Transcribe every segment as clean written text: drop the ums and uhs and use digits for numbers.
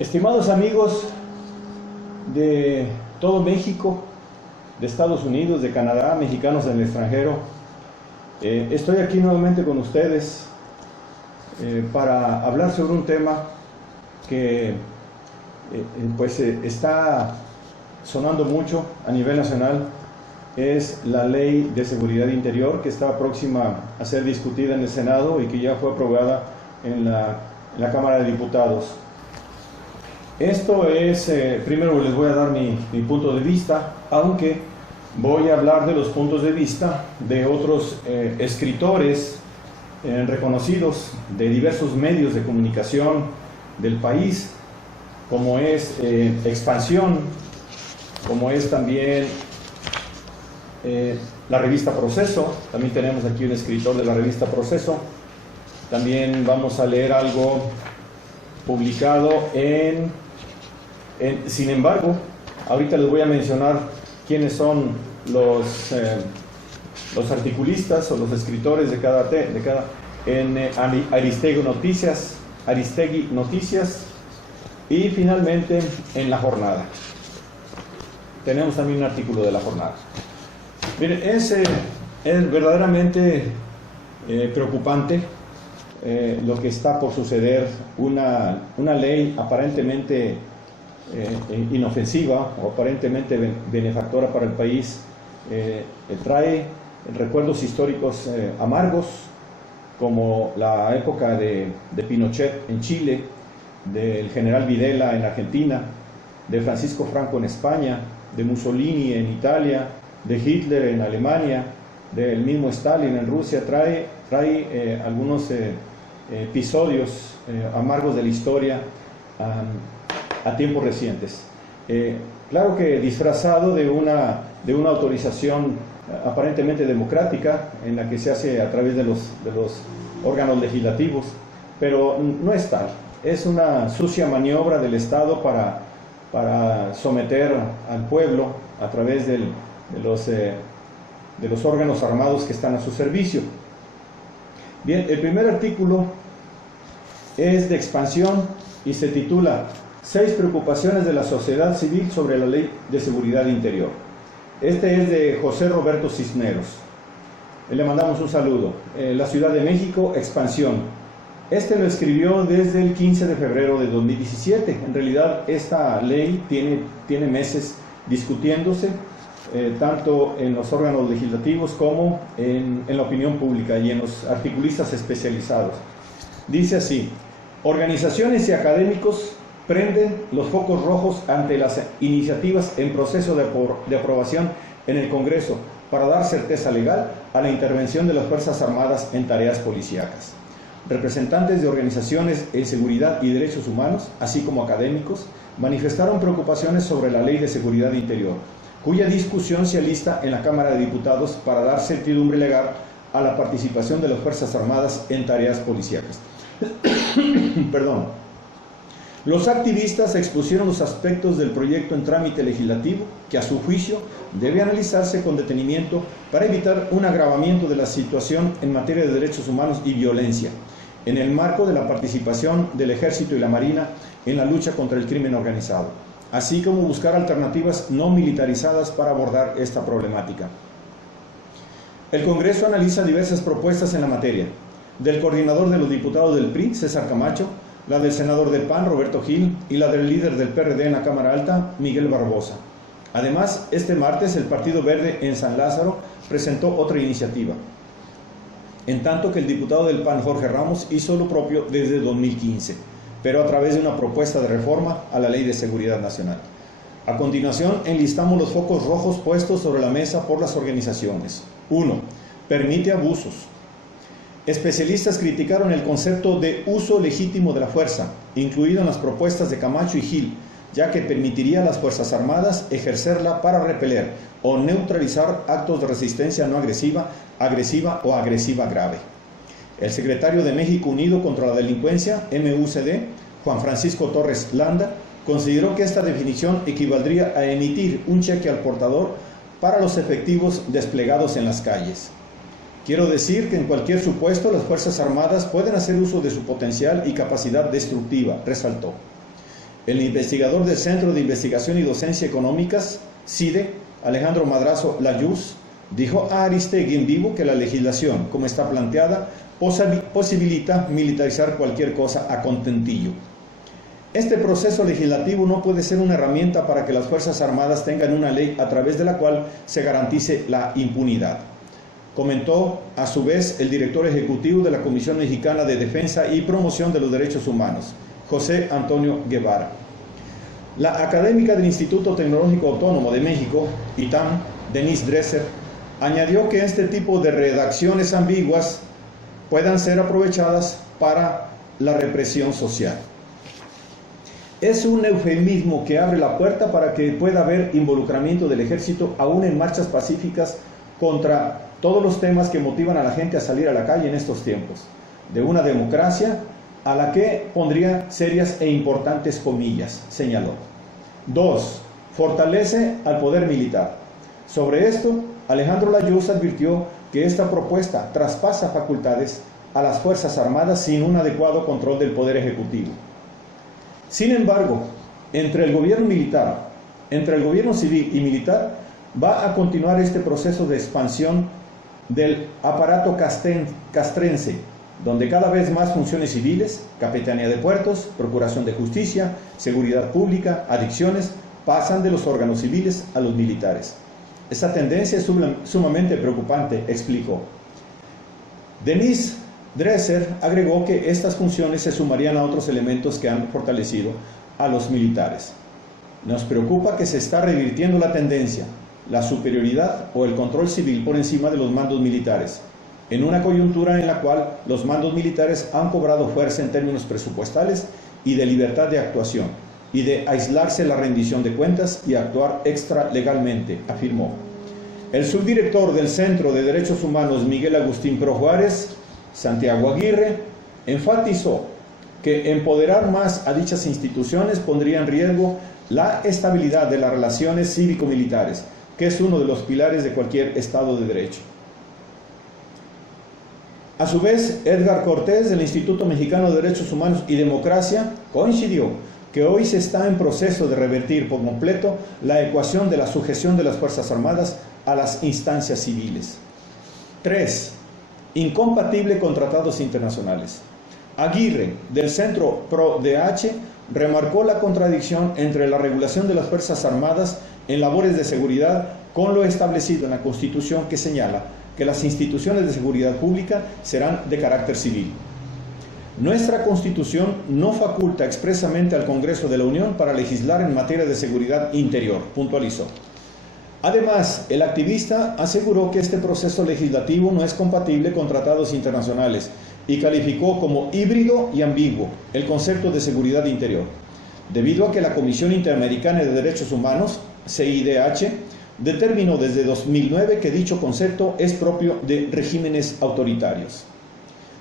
Estimados amigos de todo México, de Estados Unidos, de Canadá, mexicanos en el extranjero, estoy aquí nuevamente con ustedes para hablar sobre un tema que está sonando mucho a nivel nacional. Es la Ley de Seguridad Interior, que está próxima a ser discutida en el Senado y que ya fue aprobada en la Cámara de Diputados. Esto es, primero les voy a dar mi punto de vista, aunque voy a hablar de los puntos de vista de otros escritores reconocidos de diversos medios de comunicación del país, como es Expansión, como es también la revista Proceso. También tenemos aquí un escritor de la revista Proceso. También vamos a leer algo publicado sin embargo, ahorita les voy a mencionar quiénes son los articulistas o los escritores de cada en Aristegui Noticias, y finalmente en La Jornada. Tenemos también un artículo de La Jornada. Miren, es verdaderamente preocupante lo que está por suceder. Una ley aparentemente inofensiva o aparentemente benefactora para el país trae recuerdos históricos amargos, como la época de Pinochet en Chile, del general Videla en Argentina, de Francisco Franco en España, de Mussolini en Italia, de Hitler en Alemania, del mismo Stalin en Rusia. Trae algunos episodios amargos de la historia a tiempos recientes. Claro que disfrazado de una autorización aparentemente democrática, en la que se hace a través de los órganos legislativos, pero no es tal. Es una sucia maniobra del Estado para someter al pueblo a través de los órganos armados que están a su servicio. Bien, el primer artículo es de Expansión y se titula 6 preocupaciones de la sociedad civil sobre la Ley de Seguridad Interior. Este es de José Roberto Cisneros. Le mandamos un saludo. La Ciudad de México, Expansión. Este lo escribió desde el 15 de febrero de 2017. En realidad, esta ley tiene meses discutiéndose, tanto en los órganos legislativos como en la opinión pública y en los articulistas especializados. Dice así: organizaciones y académicos prenden los focos rojos ante las iniciativas en proceso de aprobación en el Congreso para dar certeza legal a la intervención de las Fuerzas Armadas en tareas policíacas. Representantes de organizaciones en seguridad y derechos humanos, así como académicos, manifestaron preocupaciones sobre la Ley de Seguridad Interior, cuya discusión se alista en la Cámara de Diputados para dar certidumbre legal a la participación de las Fuerzas Armadas en tareas policíacas. Perdón. Los activistas expusieron los aspectos del proyecto en trámite legislativo que, a su juicio, debe analizarse con detenimiento para evitar un agravamiento de la situación en materia de derechos humanos y violencia, en el marco de la participación del Ejército y la Marina en la lucha contra el crimen organizado, así como buscar alternativas no militarizadas para abordar esta problemática. El Congreso analiza diversas propuestas en la materia, del coordinador de los diputados del PRI, César Camacho, la del senador del PAN, Roberto Gil, y la del líder del PRD en la Cámara Alta, Miguel Barbosa. Además, este martes el Partido Verde en San Lázaro presentó otra iniciativa, en tanto que el diputado del PAN, Jorge Ramos, hizo lo propio desde 2015, pero a través de una propuesta de reforma a la Ley de Seguridad Nacional. A continuación, enlistamos los focos rojos puestos sobre la mesa por las organizaciones. 1. Permite abusos. Especialistas criticaron el concepto de uso legítimo de la fuerza, incluido en las propuestas de Camacho y Gil, ya que permitiría a las Fuerzas Armadas ejercerla para repeler o neutralizar actos de resistencia no agresiva o agresiva grave. El secretario de México Unido contra la Delincuencia, MUCD, Juan Francisco Torres Landa, consideró que esta definición equivaldría a emitir un cheque al portador para los efectivos desplegados en las calles. Quiero decir que en cualquier supuesto las Fuerzas Armadas pueden hacer uso de su potencial y capacidad destructiva, resaltó. El investigador del Centro de Investigación y Docencia Económicas, CIDE, Alejandro Madrazo Layuz, dijo a Aristegui en vivo que la legislación, como está planteada, posibilita militarizar cualquier cosa a contentillo. Este proceso legislativo no puede ser una herramienta para que las Fuerzas Armadas tengan una ley a través de la cual se garantice la impunidad, comentó a su vez el director ejecutivo de la Comisión Mexicana de Defensa y Promoción de los Derechos Humanos, José Antonio Guevara. La académica del Instituto Tecnológico Autónomo de México, ITAM, Denise Dresser, añadió que este tipo de redacciones ambiguas puedan ser aprovechadas para la represión social. Es un eufemismo que abre la puerta para que pueda haber involucramiento del ejército aún en marchas pacíficas contra todos los temas que motivan a la gente a salir a la calle en estos tiempos, de una democracia a la que pondría serias e importantes comillas, señaló. 2. Fortalece al poder militar. Sobre esto, Alejandro Layuz advirtió que esta propuesta traspasa facultades a las Fuerzas Armadas sin un adecuado control del Poder Ejecutivo. Sin embargo, entre el gobierno civil y militar, va a continuar este proceso de expansión del aparato castrense, donde cada vez más funciones civiles, Capitanía de Puertos, Procuración de Justicia, Seguridad Pública, Adicciones, pasan de los órganos civiles a los militares. Esta tendencia es sumamente preocupante, explicó. Denise Dresser agregó que estas funciones se sumarían a otros elementos que han fortalecido a los militares. Nos preocupa que se está revirtiendo la tendencia, la superioridad o el control civil por encima de los mandos militares, en una coyuntura en la cual los mandos militares han cobrado fuerza en términos presupuestales y de libertad de actuación, y de aislarse la rendición de cuentas y actuar extralegalmente, afirmó. El subdirector del Centro de Derechos Humanos, Miguel Agustín Pro Juárez, Santiago Aguirre, enfatizó que empoderar más a dichas instituciones pondría en riesgo la estabilidad de las relaciones cívico-militares, que es uno de los pilares de cualquier Estado de Derecho. A su vez, Edgar Cortés, del Instituto Mexicano de Derechos Humanos y Democracia, coincidió que hoy se está en proceso de revertir por completo la ecuación de la sujeción de las Fuerzas Armadas a las instancias civiles. 3. Incompatible con tratados internacionales. Aguirre, del Centro Pro-DH, remarcó la contradicción entre la regulación de las Fuerzas Armadas en labores de seguridad con lo establecido en la Constitución, que señala que las instituciones de seguridad pública serán de carácter civil. Nuestra Constitución no faculta expresamente al Congreso de la Unión para legislar en materia de seguridad interior, puntualizó. Además, el activista aseguró que este proceso legislativo no es compatible con tratados internacionales y calificó como híbrido y ambiguo el concepto de seguridad interior, debido a que la Comisión Interamericana de Derechos Humanos, CIDH, determinó desde 2009 que dicho concepto es propio de regímenes autoritarios.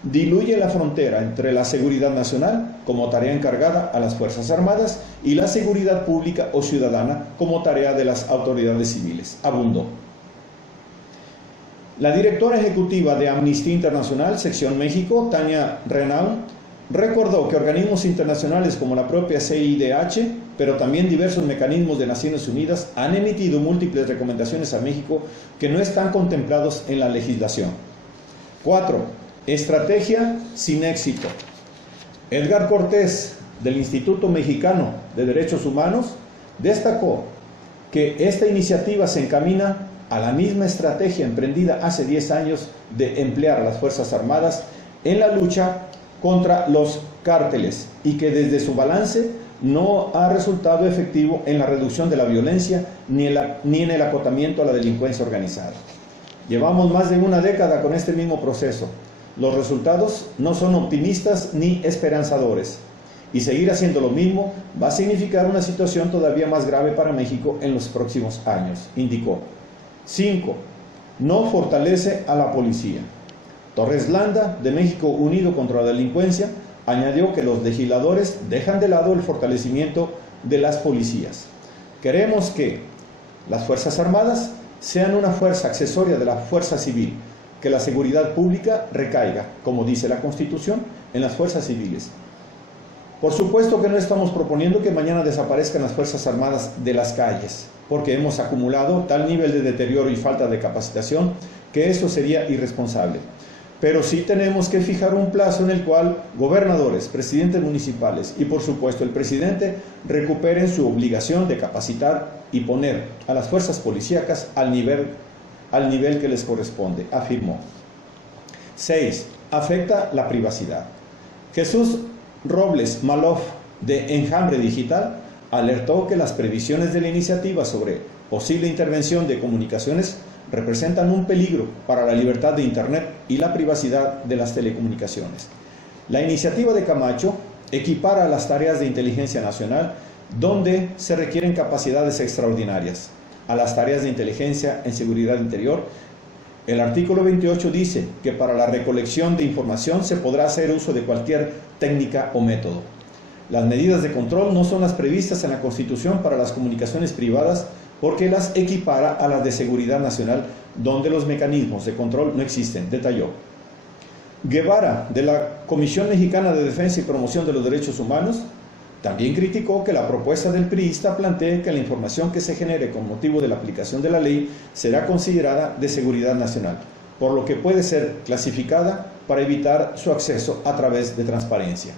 Diluye la frontera entre la seguridad nacional como tarea encargada a las Fuerzas Armadas y la seguridad pública o ciudadana como tarea de las autoridades civiles, abundó. La directora ejecutiva de Amnistía Internacional, Sección México, Tania Renaud, recordó que organismos internacionales como la propia CIDH, pero también diversos mecanismos de Naciones Unidas, han emitido múltiples recomendaciones a México que no están contemplados en la legislación. 4. Estrategia sin éxito. Edgar Cortés, del Instituto Mexicano de Derechos Humanos, destacó que esta iniciativa se encamina a la misma estrategia emprendida hace 10 años de emplear a las Fuerzas Armadas en la lucha contra los cárteles y que desde su balance no ha resultado efectivo en la reducción de la violencia ni en el acotamiento a la delincuencia organizada. Llevamos más de una década con este mismo proceso. Los resultados no son optimistas ni esperanzadores, y seguir haciendo lo mismo va a significar una situación todavía más grave para México en los próximos años, indicó. 5. No fortalece a la policía. Torres Landa, de México Unido contra la Delincuencia, añadió que los legisladores dejan de lado el fortalecimiento de las policías. Queremos que las Fuerzas Armadas sean una fuerza accesoria de la fuerza civil, que la seguridad pública recaiga, como dice la Constitución, en las fuerzas civiles. Por supuesto que no estamos proponiendo que mañana desaparezcan las Fuerzas Armadas de las calles, porque hemos acumulado tal nivel de deterioro y falta de capacitación que eso sería irresponsable. Pero sí tenemos que fijar un plazo en el cual gobernadores, presidentes municipales y por supuesto el presidente recuperen su obligación de capacitar y poner a las fuerzas policíacas al nivel que les corresponde, afirmó. 6. Afecta la privacidad. Jesús Robles Maloff, de Enjambre Digital, alertó que las previsiones de la iniciativa sobre posible intervención de comunicaciones representan un peligro para la libertad de Internet y la privacidad de las telecomunicaciones. La iniciativa de Camacho equipara las tareas de inteligencia nacional, donde se requieren capacidades extraordinarias, a las tareas de inteligencia en seguridad interior. El artículo 28 dice que para la recolección de información se podrá hacer uso de cualquier técnica o método. Las medidas de control no son las previstas en la Constitución para las comunicaciones privadas porque las equipara a las de seguridad nacional, donde los mecanismos de control no existen, detalló. Guevara, de la Comisión Mexicana de Defensa y Promoción de los Derechos Humanos, también criticó que la propuesta del priista plantee que la información que se genere con motivo de la aplicación de la ley será considerada de seguridad nacional, por lo que puede ser clasificada para evitar su acceso a través de transparencia.